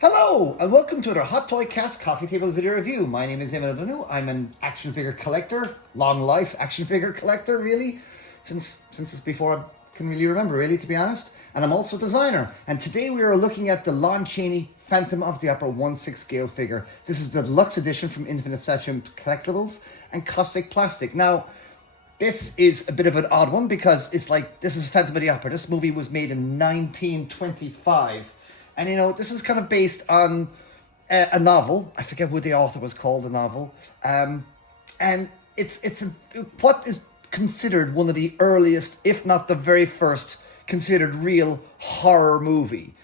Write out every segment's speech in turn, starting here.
Hello, and welcome to another Hot Toy Cast Coffee Table video review. My name is Eamon O'Donoghue. I'm an action figure collector, long life action figure collector, really, since it's before I can really remember, really, to be honest. And I'm also a designer. And today we are looking at the Lon Chaney Phantom of the Opera 1/6 scale figure. This is the deluxe edition from Infinite Statue and Collectibles and Kaustic Plastik. Now, this is a bit of an odd one because it's like, this is Phantom of the Opera. This movie was made in 1925. And, you know, this is kind of based on a novel. I forget what the author was called, the novel. And it's what is considered one of the earliest, if not the very first, considered real horror movie.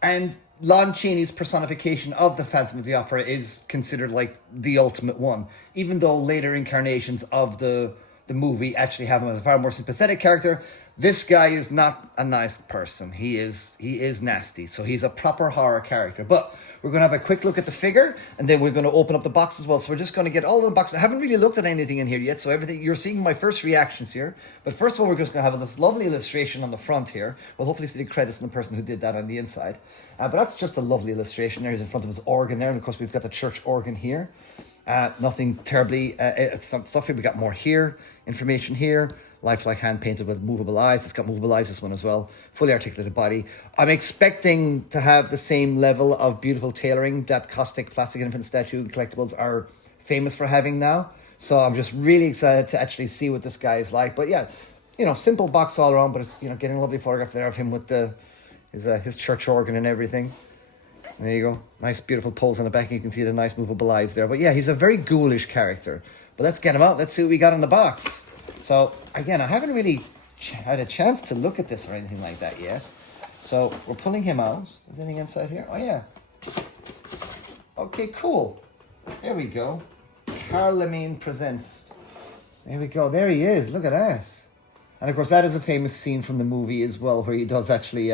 And Lon Chaney's personification of the Phantom of the Opera is considered like the ultimate one. Even though later incarnations of the movie actually have him as a far more sympathetic character, this guy is not a nice person. He is nasty. So he's a proper horror character. But we're going to have a quick look at the figure, and then we're going to open up the box as well. So we're just going to get all the boxes. I haven't really looked at anything in here yet, so everything you're seeing my first reactions here. But first of all, we're just going to have this lovely illustration on the front here. We'll hopefully see the credits on the person who did that on the inside. But that's just a lovely illustration. There he's in front of his organ there, and of course we've got the church organ here. Nothing terribly, it's some stuff here. We got more here, information here. Lifelike hand painted with movable eyes. It's got movable eyes, this one as well. Fully articulated body. I'm expecting to have the same level of beautiful tailoring that Kaustic Plastik and Infinite Statue and Collectibles are famous for having now. So I'm just really excited to actually see what this guy is like. But yeah, you know, simple box all around, but it's, you know, getting a lovely photograph there of him with his church organ and everything. There you go. Nice, beautiful pose on the back. You can see the nice movable eyes there. But yeah, he's a very ghoulish character. But let's get him out. Let's see what we got in the box. So, again, I haven't really had a chance to look at this or anything like that yet. So, we're pulling him out. Is anything inside here? Oh, yeah. Okay, cool. There we go. Carlamine presents. There we go. There he is. Look at that. And, of course, that is a famous scene from the movie as well, where he does actually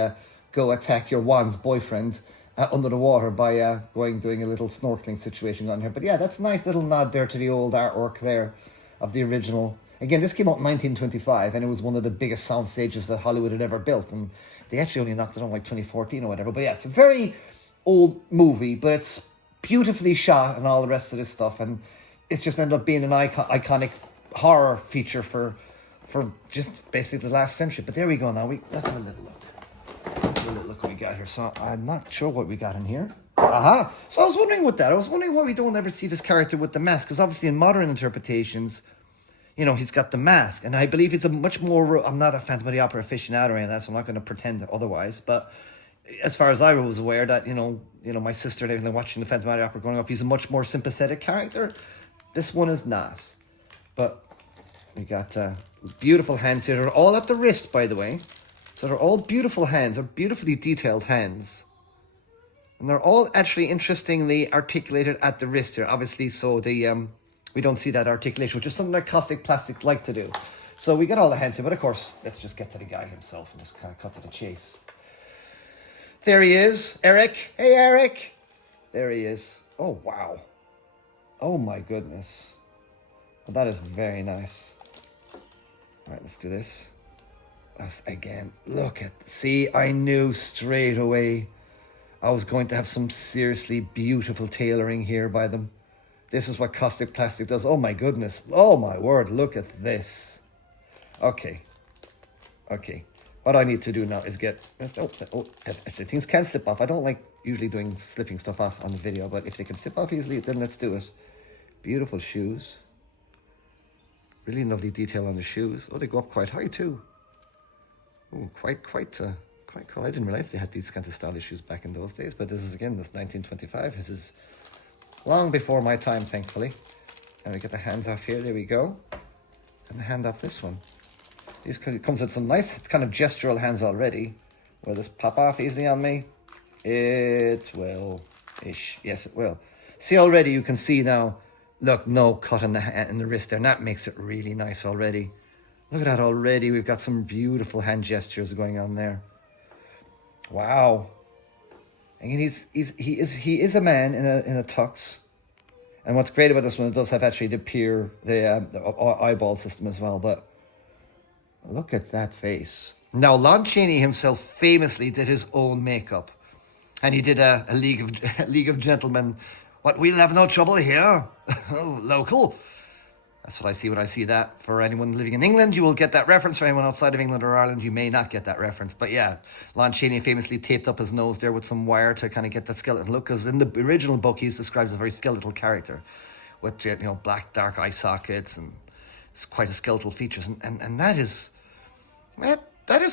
go attack your Juan's boyfriend under the water by doing a little snorkeling situation on here. But, yeah, that's a nice little nod there to the old artwork there of the original. Again, this came out in 1925, and it was one of the biggest sound stages that Hollywood had ever built. And they actually only knocked it on like 2014 or whatever. But yeah, it's a very old movie, but it's beautifully shot and all the rest of this stuff. And it's just ended up being an iconic horror feature for just basically the last century. But there we go now. Let's have a little look. Let's have a little look what we got here. So I'm not sure what we got in here. Aha! So I was wondering with that. I was wondering why we don't ever see this character with the mask. Because obviously in modern interpretations, you know, he's got the mask, and I believe it's a much more, I'm not a Phantom of the Opera aficionado or anything like that, so I'm not going to pretend otherwise, but as far as I was aware that, you know, my sister and everything watching the Phantom of the Opera growing up, he's a much more sympathetic character. This one is not. But we got beautiful hands here. They're all at the wrist, by the way. So they're all beautiful hands. They're beautifully detailed hands. And they're all actually interestingly articulated at the wrist here, obviously, so we don't see that articulation, which is something that Kaustic Plastik like to do. So we got all the hands here, but of course, let's just get to the guy himself and just kind of cut to the chase. There he is, Eric. Hey, Eric. There he is. Oh, wow. Oh, my goodness. Well, that is very nice. All right, let's do this. Again, look at, see, I knew straight away I was going to have some seriously beautiful tailoring here by them. This is what Kaustic Plastik does. Oh my goodness. Oh my word. Look at this. Okay. What I need to do now is get... if the things can slip off. I don't like usually doing slipping stuff off on the video, but if they can slip off easily, then let's do it. Beautiful shoes. Really lovely detail on the shoes. Oh, they go up quite high too. Oh, quite cool. I didn't realize they had these kinds of stylish shoes back in those days, but this is, again, this 1925. This is long before my time, thankfully. And we get the hands off here. There we go. And the hand off this one. These comes with some nice kind of gestural hands already. Will this pop off easily on me? It will. Ish. Yes, it will. See, already you can see now. Look, no cut in the wrist there. And that makes it really nice already. Look at that already. We've got some beautiful hand gestures going on there. Wow. And he is a man in a tux. And what's great about this one, it does have actually the eyeball system as well. But look at that face. Now, Lon Chaney himself famously did his own makeup. And he did a League of Gentlemen. What, we'll have no trouble here? Local. That's what I see when I see that. For anyone living in England, you will get that reference. For anyone outside of England or Ireland, you may not get that reference. But yeah, Lon Chaney famously taped up his nose there with some wire to kind of get the skeleton look. Because in the original book, he's described as a very skeletal character with, you know, black, dark eye sockets, and it's quite a skeletal features. And that is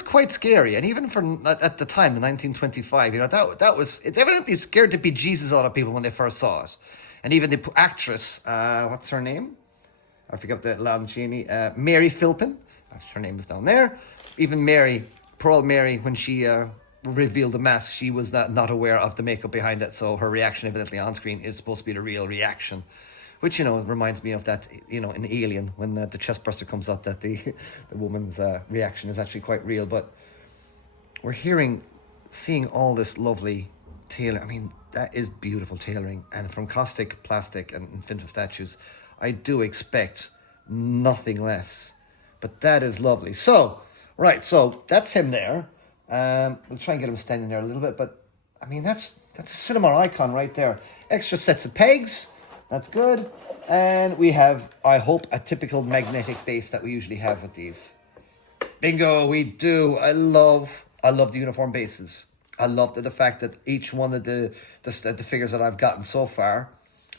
quite scary. And even for at the time, in 1925, you know, that was, it's evidently scared to bejesus out of people when they first saw it. And even the actress, what's her name? I forgot the Lon Chaney, Mary Philpin. That's her name is down there. Even Mary, poor old Mary, when she revealed the mask, she was not aware of the makeup behind it. So her reaction, evidently on screen, is supposed to be the real reaction, which, you know, reminds me of that, you know, in Alien when the chest burster comes out, that the woman's reaction is actually quite real. But we're seeing all this lovely tailor. I mean, that is beautiful tailoring, and from Kaustic Plastik and Infinite Statues, I do expect nothing less. But that is lovely. So, right, so that's him there. We'll try and get him standing there a little bit, but I mean, that's a cinema icon right there. Extra sets of pegs, that's good. And we have, I hope, a typical magnetic base that we usually have with these. Bingo, we do. I love the uniform bases. I love the fact that each one of the figures that I've gotten so far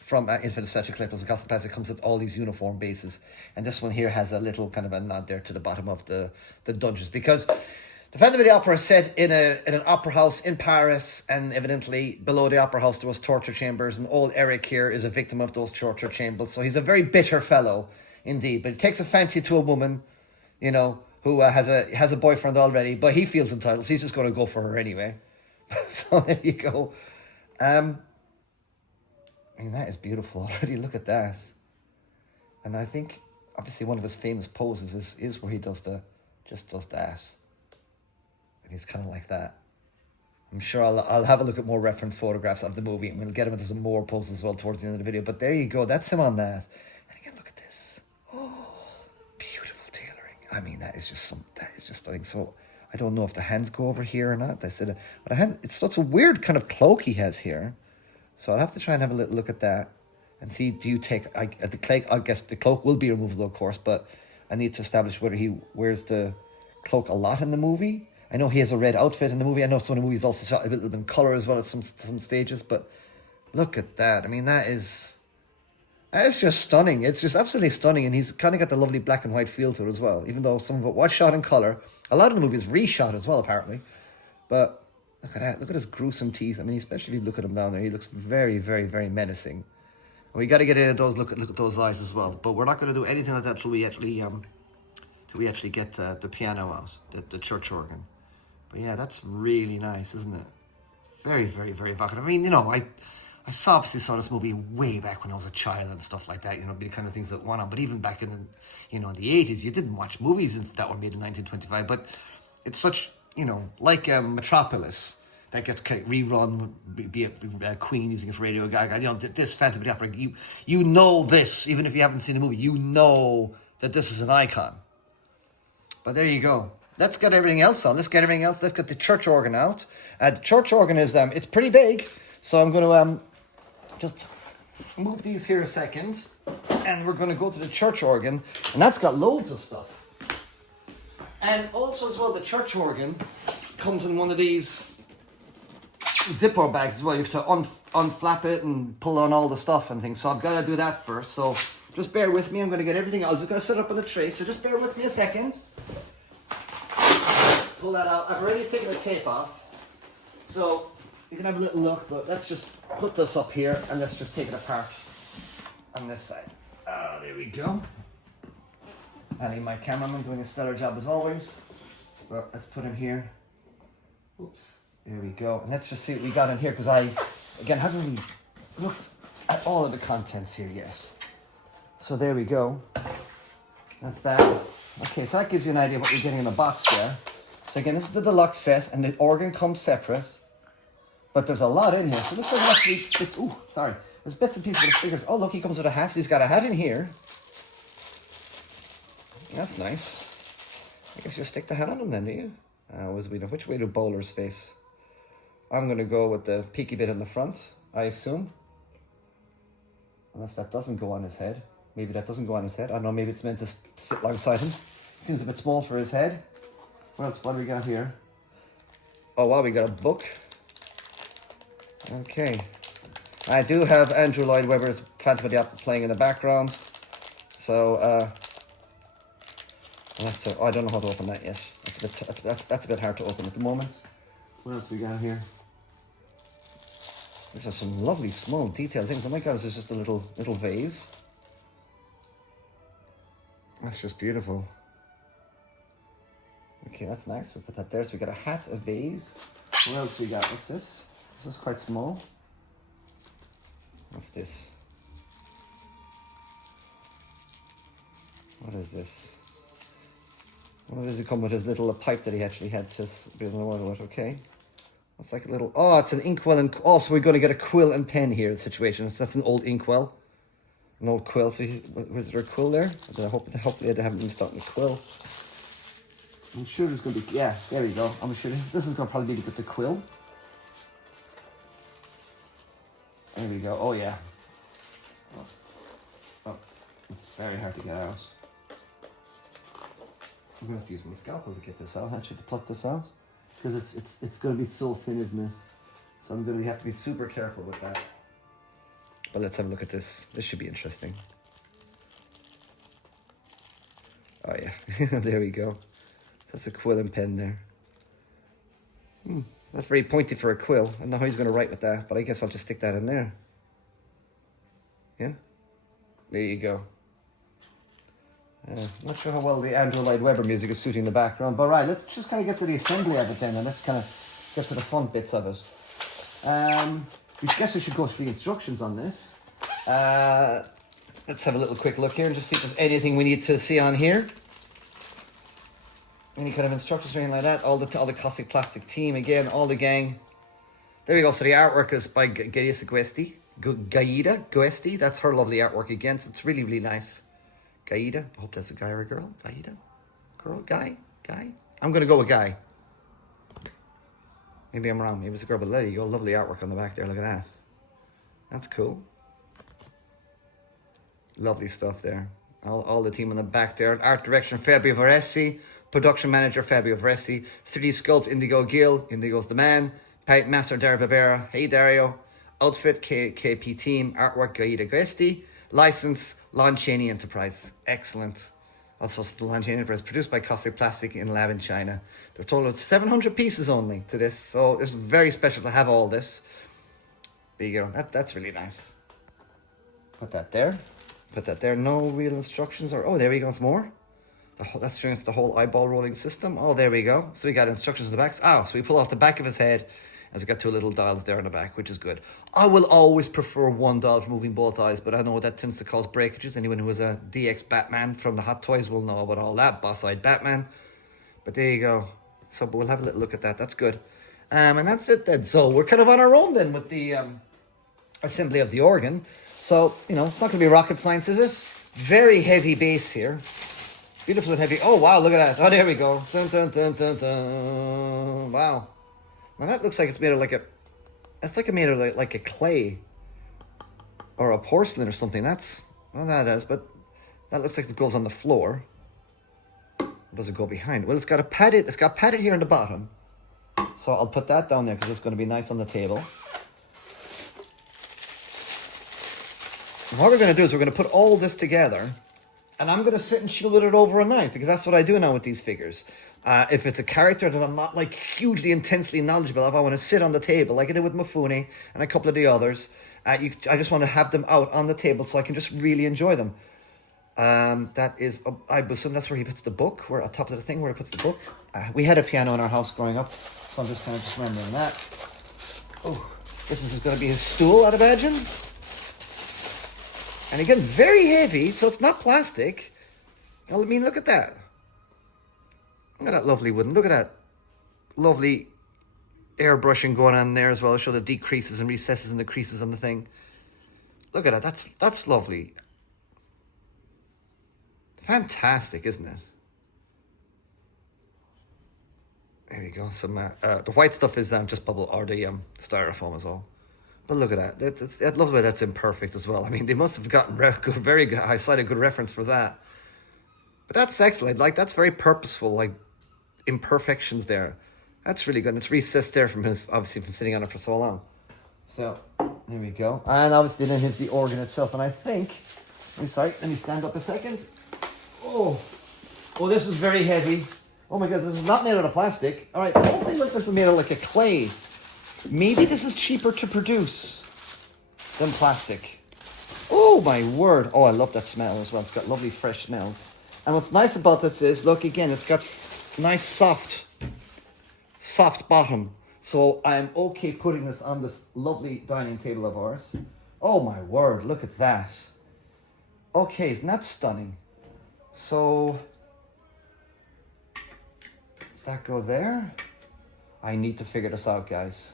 from Infinite Statue Collectibles and Kaustic Plastik comes with all these uniform bases. And this one here has a little kind of a nod there to the bottom of the dungeons, because the Phantom of the Opera is set in an opera house in Paris, and evidently below the opera house there was torture chambers, and old Eric here is a victim of those torture chambers. So he's a very bitter fellow indeed, but he takes a fancy to a woman, you know, who has a boyfriend already, but he feels entitled, so he's just going to go for her anyway. So there you go. I mean, that is beautiful already. Look at that. And I think, obviously, one of his famous poses is where he does that. And he's kind of like that. I'm sure I'll have a look at more reference photographs of the movie, and we'll get him into some more poses as well towards the end of the video. But there you go. That's him on that. And again, look at this. Oh, beautiful tailoring. I mean, that is just stunning. So I don't know if the hands go over here or not. But it's such a weird kind of cloak he has here. So I'll have to try and have a little look at that and see, do you take, I guess the cloak will be removable, of course, but I need to establish whether he wears the cloak a lot in the movie. I know he has a red outfit in the movie. I know some of the movies also shot a little bit in colour as well at some stages, but look at that. I mean, that is just stunning. It's just absolutely stunning, and he's kind of got the lovely black and white feel to it as well, even though some of it was shot in colour. A lot of the movie is reshot as well, apparently, but look at that. Look at his gruesome teeth. I mean, especially if you look at him down there, he looks very, very, very menacing. And we got to get in those, look at those eyes as well. But we're not going to do anything like that till we actually get the piano out, the church organ. But yeah, that's really nice, isn't it? Very, very, very evocative. I mean, you know, I obviously saw this movie way back when I was a child and stuff like that. You know, the kind of things that went on. But even back in the 80s, you didn't watch movies that were made in 1925. But it's such, you know, like Metropolis, that gets rerun, be it Queen using it for Radio Gaga. You know, this Phantom of the Opera, you know this, even if you haven't seen the movie, you know that this is an icon. But there you go. Let's get everything else on. Let's get the church organ out. The church organ is, it's pretty big, so I'm going to just move these here a second, and we're going to go to the church organ, and that's got loads of stuff. And also as well, the church organ comes in one of these zipper bags as well. You have to unflap it and pull on all the stuff and things. So I've got to do that first. So just bear with me. I'm going to get everything. I'm just going to set up on the tray. So just bear with me a second. Pull that out. I've already taken the tape off. So you can have a little look, but let's just put this up here and let's just take it apart on this side. There we go. Ali, my cameraman, doing a stellar job as always. Well, let's put him here. Oops. There we go. And let's just see what we got in here, because I, again, haven't really looked at all of the contents here yet. So there we go. That's that. Okay, so that gives you an idea of what you're getting in the box there. So again, this is the deluxe set, and the organ comes separate. But there's a lot in here. So it looks like actually, there's bits and pieces of the figures. Oh, look, he comes with a hat. He's got a hat in here. That's nice. I guess you stick the hat on him then, do you? Which way do bowlers face? I'm going to go with the peaky bit in the front, I assume. Unless that doesn't go on his head. Maybe that doesn't go on his head. I don't know, maybe it's meant to sit alongside him. Seems a bit small for his head. What else? What do we got here? Oh wow, we got a book. Okay. I do have Andrew Lloyd Webber's Phantom of the Opera playing in the background. So, I don't know how to open that yet. That's a bit hard to open at the moment. What else we got here? These are some lovely small detailed things. Oh my god, this is just a little vase. That's just beautiful. Okay, that's nice. We'll put that there. So we got a hat, a vase. What else we got? What's this? This is quite small. What's this? What is this? Well, does it come with his little pipe that he actually had to be in the water with? Okay. It's like a little... Oh, it's an inkwell and... Oh, so we're going to get a quill and pen here situation. So that's an old inkwell. An old quill. So was there a quill there? Hopefully they haven't missed out on the quill. I'm sure there's going to be... Yeah, there we go. I'm sure this is going to probably be with the quill. There we go. Oh, yeah. Oh, it's very hard to get out. I'm going to have to use my scalpel to get this out, actually, to pluck this out. Because it's going to be so thin, isn't it? So I'm going to have to be super careful with that. But let's have a look at this. This should be interesting. Oh, yeah. There we go. That's a quill and pen there. That's very pointy for a quill. I don't know how he's going to write with that, but I guess I'll just stick that in there. Yeah? There you go. Not sure how well the Andrew Lloyd Webber music is suiting the background, but right, let's just kind of get to the assembly of it then, and let's kind of get to the fun bits of it. I guess we should go through the instructions on this. Let's have a little quick look here and just see if there's anything we need to see on here. Any kind of instructions or anything like that. All the Kaustic Plastik team again, all the gang. There we go. So the artwork is by Gaida Guesti. That's her lovely artwork again. So it's really, really nice. Gaida. I hope that's a guy or a girl. Gaida. Girl? Guy? I'm going to go with guy. Maybe I'm wrong. Maybe it's a girl, but there you go. Lovely artwork on the back there. Look at that. That's cool. Lovely stuff there. All the team on the back there. Art direction, Fabio Varesi. Production manager, Fabio Varesi. 3D sculpt, Indigo Gill. Indigo's the man. Pipe master, Dario Barbera. Hey, Dario. Outfit, KP team. Artwork, Gaida Guesti. License, Lon Chaney Enterprise. Excellent. Also, the Lon Chaney Enterprise, produced by Kaustic Plastik in lab in China. There's a total of 700 pieces only to this, so it's very special to have all this. There you go. That's really nice. Put that there. Put that there. No real instructions, or oh, there we go. It's more. That's showing us the whole eyeball rolling system. Oh, there we go. So we got instructions in the back. Oh, so we pull off the back of his head. As I got two little dials there in the back, which is good. I will always prefer one dial for moving both eyes, but I know that tends to cause breakages. Anyone who was a DX Batman from the Hot Toys will know about all that. Boss-eyed Batman. But there you go. So we'll have a little look at that. That's good. And that's it then. So we're kind of on our own then with the assembly of the organ. So, you know, it's not going to be rocket science, is it? Very heavy bass here. Beautiful and heavy. Oh, wow, look at that. Oh, there we go. Dun, dun, dun, dun, dun. Wow. Now that looks like it's made of like a... It's like made of like a clay. Or a porcelain or something. That's... Well, that is, but... That looks like it goes on the floor. Or does it go behind? Well, it's got padded here in the bottom. So I'll put that down there because it's going to be nice on the table. And what we're going to do is we're going to put all this together. And I'm going to sit and chill with it over a night because that's what I do now with these figures. If it's a character that I'm not like hugely intensely knowledgeable of, I want to sit on the table like I did with Mifune and a couple of the others. I just want to have them out on the table so I can just really enjoy them. That is, I assume that's where he puts the book. We're at the top of the thing where he puts the book. We had a piano in our house growing up, so I'm just kind of just remembering that. Oh, this is going to be his stool, I'd imagine. And again, very heavy, so it's not plastic. I mean, look at that. Look at that lovely wooden. Look at that lovely airbrushing going on there as well. Show the decreases and recesses and the creases on the thing. Look at that. That's lovely. Fantastic, isn't it? There we go. Some the white stuff is just bubble or the styrofoam as well. But look at that. I love that that's imperfect as well. I mean, they must have gotten very good. I cited a good reference for that. But that's excellent. Like, that's very purposeful. Like, imperfections there. That's really good. And it's recessed there from obviously from sitting on it for so long. So there we go. And obviously then here's the organ itself. And I think, let me stand up a second. Oh, this is very heavy. Oh my God, this is not made out of plastic. All right, the whole thing looks like it's made out of like a clay. Maybe this is cheaper to produce than plastic. Oh my word. Oh, I love that smell as well. It's got lovely fresh smells. And what's nice about this is, look again, it's got nice soft bottom. So I'm okay putting this on this lovely dining table of ours. Oh my word, look at that. Okay, isn't that stunning? So, does that go there? I need to figure this out, guys.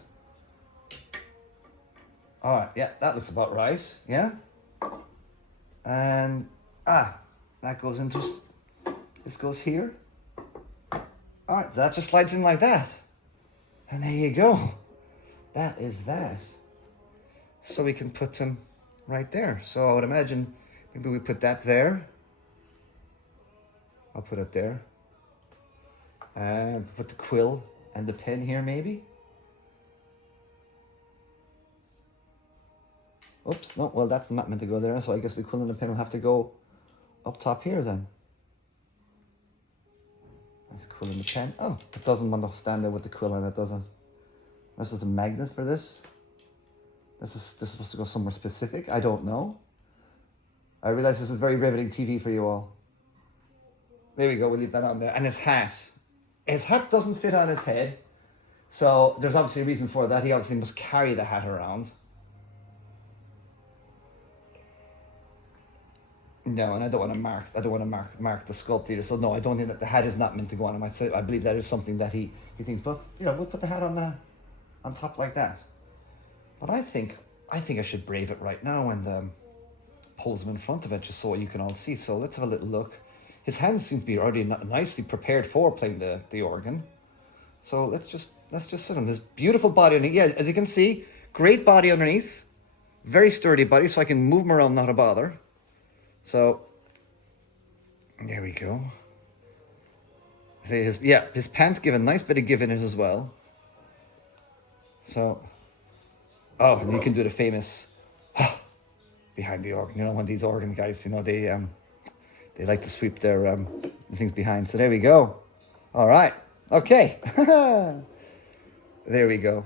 All right, yeah, that looks about right, yeah? And, that goes into, this goes here. All right, that just slides in like that. And there you go. That is that. So we can put them right there. So I would imagine maybe we put that there. I'll put it there. And put the quill and the pen here maybe. Oops, no, well that's not meant to go there, so I guess the quill and the pen will have to go up top here then. Nice quill and the pen. Oh, it doesn't want to stand there with the quill in it, does it? This is a magnet for this. This is supposed to go somewhere specific. I don't know. I realize this is very riveting TV for you all. There we go, we'll leave that on there. And his hat. His hat doesn't fit on his head. So there's obviously a reason for that. He obviously must carry the hat around. No, and I don't want to mark the sculpt either. So no, I don't think that the hat is not meant to go on him. I believe that is something that he thinks, but we'll put the hat on top like that. But I think I should brave it right now and pose him in front of it just so you can all see. So let's have a little look. His hands seem to be already nicely prepared for playing the organ. So let's just sit on this beautiful body underneath. Yeah, as you can see, great body underneath, very sturdy body, so I can move him around, not a bother. So there we go. His pants give a nice bit of give in it as well. So, and you can do the famous behind the organ. You know, when these organ guys, they like to sweep their things behind. So there we go. All right. Okay. There we go.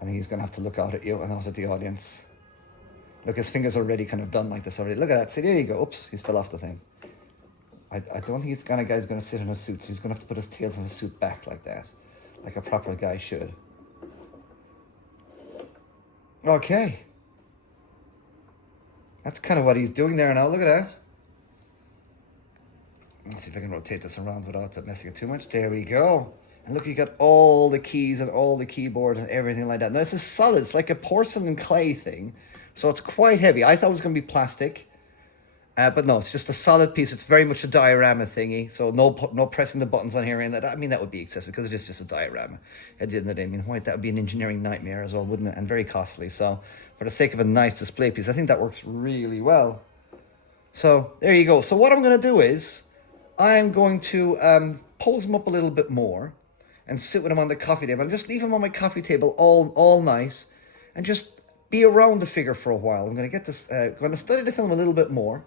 I think he's going to have to look out at you and out at the audience. Look, his fingers are already kind of done like this already. Look at that. See, there you go. Oops, he's fell off the thing. I don't think this kind of guy's going to sit in a suit, so he's going to have to put his tails in his suit back like that. Like a proper guy should. Okay. That's kind of what he's doing there now. Look at that. Let's see if I can rotate this around without messing it too much. There we go. And look, you got all the keys and all the keyboard and everything like that. Now, this is solid. It's like a porcelain clay thing. So it's quite heavy. I thought it was going to be plastic. But no, it's just a solid piece. It's very much a diorama thingy. So no pressing the buttons on here. And that, I mean, that would be excessive because it is just a diorama. At the end of the day, I mean, that would be an engineering nightmare as well, wouldn't it? And very costly. So for the sake of a nice display piece, I think that works really well. So there you go. So what I'm going to do is I'm going to pose him up a little bit more and sit with him on the coffee table and just leave him on my coffee table all nice and just be around the figure for a while. I'm going to get this, going to study the film a little bit more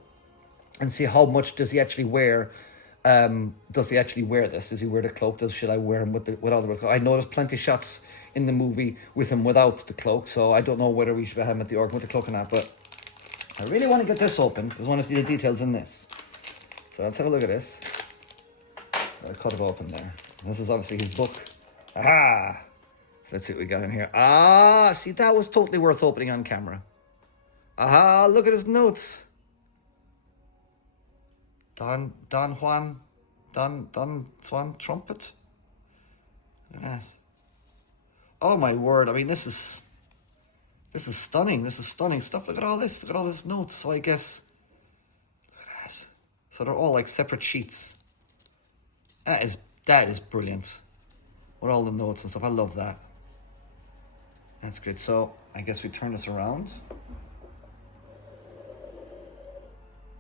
and see how much does he actually wear. Does he actually wear this? Does he wear the cloak? Should I wear him without the cloak? I know there's plenty of shots in the movie with him without the cloak, so I don't know whether we should have him at the organ with the cloak or not, but I really want to get this open because I want to see the details in this. So let's have a look at this. I'll cut it open there. This is obviously his book. Aha! So let's see what we got in here. See, that was totally worth opening on camera. Aha, look at his notes. Don Juan trumpet. Look at that. Oh my word! I mean, this is stunning. This is stunning stuff. Look at all this. Look at all his notes. So I guess, look at that. So they're all like separate sheets. That is brilliant. with all the notes and stuff. I love that. That's great. So I guess we turn this around.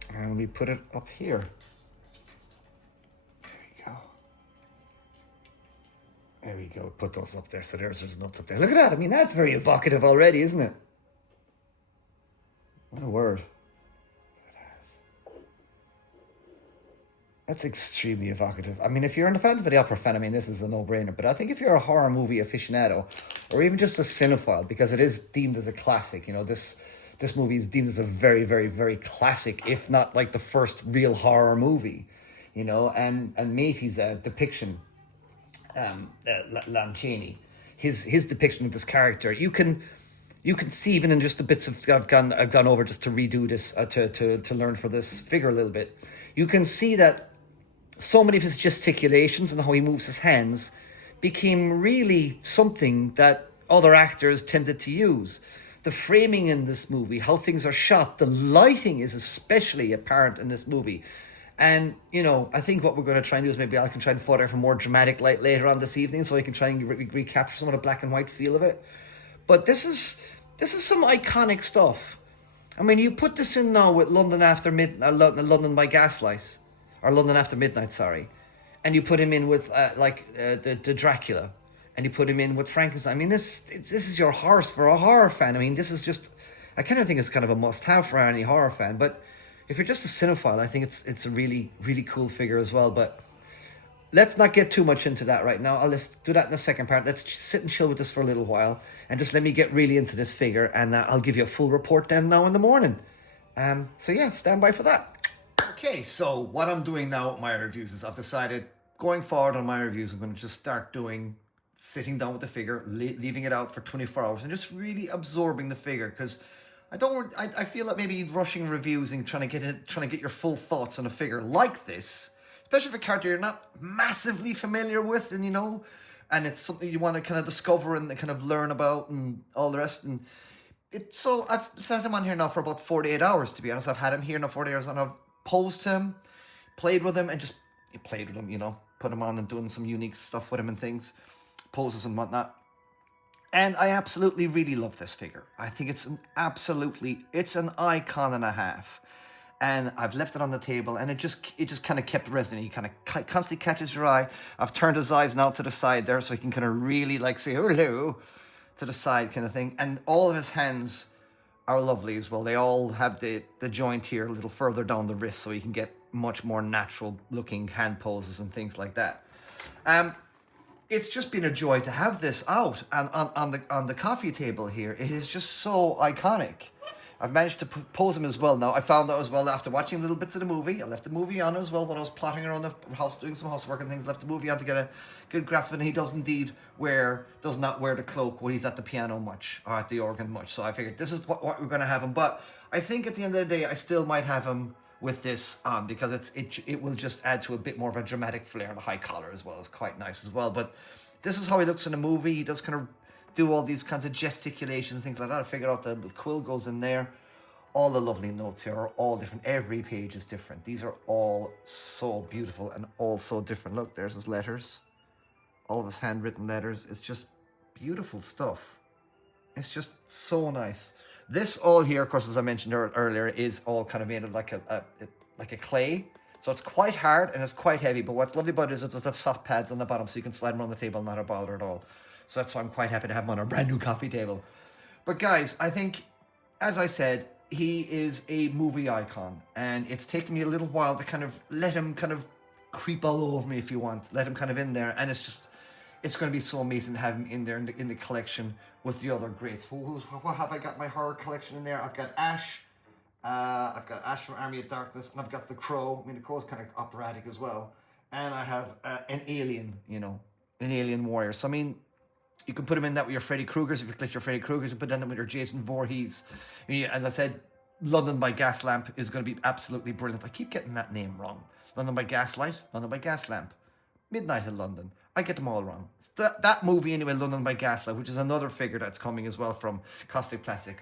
And we put it up here. There we go. There we go. Put those up there. So there's notes up there. Look at that. I mean, that's very evocative already, isn't it? What a word. That's extremely evocative. I mean, if you're a Phantom of the Opera fan, I mean, this is a no-brainer. But I think if you're a horror movie aficionado, or even just a cinephile, because it is deemed as a classic, you know, this movie is deemed as a very, very, very classic, if not like the first real horror movie, you know. And Matey's depiction, Lon Chaney, his depiction of this character, you can see even in just the bits I've gone over just to redo this to learn for this figure a little bit. You can see that so many of his gesticulations and how he moves his hands became really something that other actors tended to use. The framing in this movie, how things are shot, the lighting is especially apparent in this movie. And, you know, I think what we're going to try and do is maybe I can try and fodder for more dramatic light later on this evening so I can try and recapture some of the black and white feel of it. But this is some iconic stuff. I mean, you put this in now with London by Gaslight, or London After Midnight, sorry, and you put him in with the Dracula, and you put him in with Frankenstein. I mean, this is your horse for a horror fan. I mean, this is just, I kind of think it's kind of a must-have for any horror fan. But if you're just a cinephile, I think it's a really, really cool figure as well. But let's not get too much into that right now. Let's do that in the second part. Let's sit and chill with this for a little while and just let me get really into this figure, and I'll give you a full report then now in the morning. So yeah, stand by for that. Okay, so what I'm doing now with my reviews is I've decided going forward on my reviews, I'm going to just start sitting down with the figure, leaving it out for 24 hours and just really absorbing the figure, because I feel like maybe rushing reviews and trying to get your full thoughts on a figure like this, especially for a character you're not massively familiar with, and you know, and it's something you want to kind of discover and kind of learn about and all the rest. And so I've set him on here now for about 48 hours, to be honest. I've had him here now 48 hours, and I've posed him, played with him, and just played with him, you know, put him on and doing some unique stuff with him and things, poses and whatnot. And I absolutely really love this figure. I think it's an icon and a half. And I've left it on the table, and it just kind of kept resonating. He kind of constantly catches your eye. I've turned his eyes now to the side there, so he can kind of really like say hello to the side kind of thing. And all of his hands are lovely as well. They all have the joint here a little further down the wrist, so you can get much more natural looking hand poses and things like that. It's just been a joy to have this out and on the coffee table here. It is just so iconic. I've managed to pose him as well now. I found out as well after watching little bits of the movie. I left the movie on as well when I was plotting around the house, doing some housework and things. Left the movie on to get a good grasp of it. And he does not wear the cloak when he's at the piano much, or at the organ much. So I figured this is what we're going to have him. But I think at the end of the day, I still might have him with this on, because it will just add to a bit more of a dramatic flair, and a high collar as well. It's quite nice as well. But this is how he looks in the movie. He does kind of do all these kinds of gesticulations and things like that. I figured out the quill goes in there. All the lovely notes here are all different. Every page is different. These are all so beautiful and all so different. Look, there's his letters. All of his handwritten letters. It's just beautiful stuff. It's just so nice. This all here, of course, as I mentioned earlier, is all kind of made of like a clay. So it's quite hard and it's quite heavy. But what's lovely about it is it does have soft pads on the bottom, so you can slide them on the table, not a bother at all. So that's why I'm quite happy to have him on a brand new coffee table. But guys, I think, as I said, he is a movie icon, and it's taken me a little while to kind of let him kind of creep all over me, if you want, let him kind of in there, and it's going to be so amazing to have him in there in the collection with the other greats. What have I got in my horror collection in there? I've got Ash, from Army of Darkness, and I've got the Crow. I mean, the Crow's kind of operatic as well, and I have an alien, you know, an alien warrior. So I mean, you can put him in that with your Freddy Kruegers. If you click your Freddy Kruegers, you can put in them with your Jason Voorhees. As I said, London by Gaslamp is going to be absolutely brilliant. I keep getting that name wrong. London by Gaslight, London by Gaslamp, Midnight in London. I get them all wrong. It's that movie anyway, London by Gaslight, which is another figure that's coming as well from Kaustic Plastik.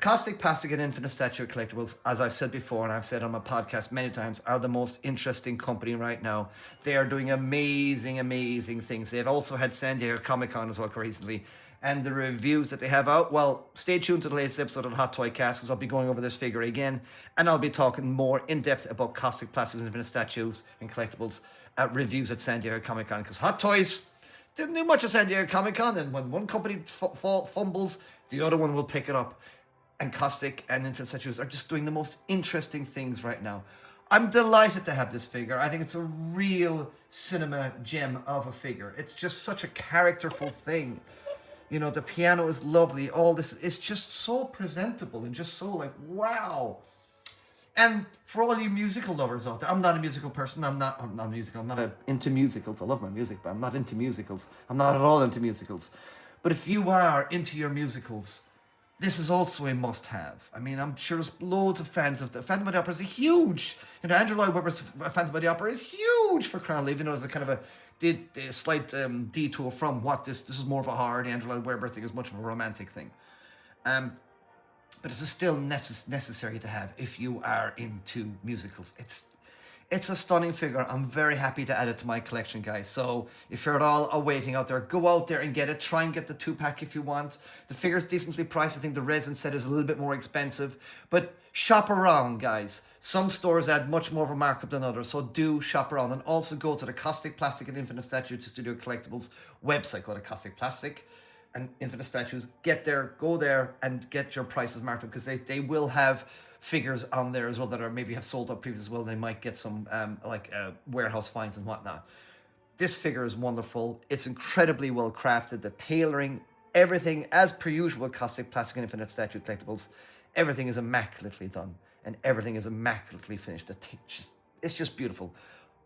Caustic Plastik and Infinite Statue Collectibles, as I've said before, and I've said on my podcast many times, are the most interesting company right now. They are doing amazing, amazing things. They've also had San Diego Comic-Con as well recently. And the reviews that they have out, well, stay tuned to the latest episode of Hot Toy Cast, because I'll be going over this figure again. And I'll be talking more in depth about Caustic Plastics and Infinite Statues and Collectibles reviews at San Diego Comic-Con. Because Hot Toys didn't do much at San Diego Comic-Con. And when one company fumbles, the other one will pick it up. And Caustic and Infinite Statues are just doing the most interesting things right now. I'm delighted to have this figure. I think it's a real cinema gem of a figure. It's just such a characterful thing. You know, the piano is lovely. All this is just so presentable and just so like, wow. And for all you musical lovers out there, I'm not a musical person. I'm not into musicals. I love my music, but I'm not into musicals. I'm not at all into musicals. But if you are into your musicals, this is also a must-have. I mean, I'm sure there's loads of fans of the Phantom of the Opera is huge. You know, Andrew Lloyd Webber's Phantom of the Opera is huge for Crown, even though it's a kind of a slight detour from what this is more of a hard Andrew Lloyd Webber thing is much of a romantic thing. But it's still necessary to have if you are into musicals. It's a stunning figure. I'm very happy to add it to my collection, guys. So if you're at all awaiting out there, go out there and get it. Try and get the 2-pack if you want. The figure's decently priced. I think the resin set is a little bit more expensive. But shop around, guys. Some stores add much more of a markup than others. So do shop around. And also go to the Caustic Plastik and Infinite Statue Studio Collectibles website. Go to Caustic Plastik and Infinite Statues. Get there, go there, and get your prices marked up. Because they will have figures on there as well that are maybe have sold out previously as well. They might get some warehouse finds and whatnot. This figure is wonderful. It's incredibly well crafted. The tailoring, everything as per usual with Caustic Plastik and Infinite Statue Collectibles, everything is immaculately done and everything is immaculately finished. It's just beautiful.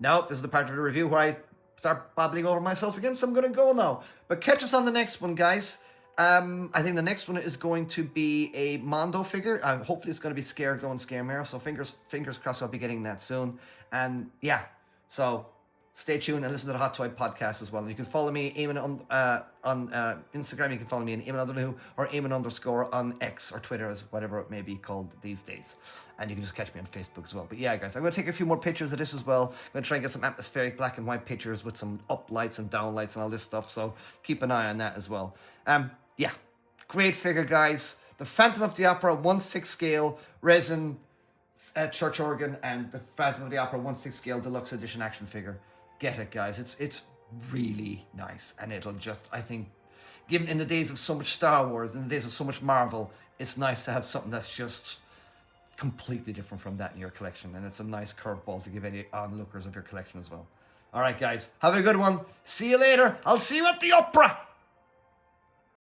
Now this is the part of the review where I start babbling over myself again, so I'm going to go now. But catch us on the next one, guys. I think the next one is going to be a Mondo figure. Hopefully it's going to be Scaramere. So fingers crossed I'll be getting that soon. And yeah, so stay tuned and listen to the Hot Toy podcast as well. And you can follow me, Eamon, on Instagram. You can follow me in Eamon_, or Eamon_ on X or Twitter, as whatever it may be called these days. And you can just catch me on Facebook as well. But yeah, guys, I'm going to take a few more pictures of this as well. I'm going to try and get some atmospheric black and white pictures with some up lights and down lights and all this stuff. So keep an eye on that as well. Yeah, great figure, guys. The Phantom of the Opera 1/6 scale resin church organ and the Phantom of the Opera 1/6 scale deluxe edition action figure. Get it, guys. It's really nice, and it'll just, I think, given in the days of so much Star Wars, in the days of so much Marvel, it's nice to have something that's just completely different from that in your collection, and it's a nice curveball to give any onlookers of your collection as well. All right, guys, have a good one. See you later. I'll see you at the opera.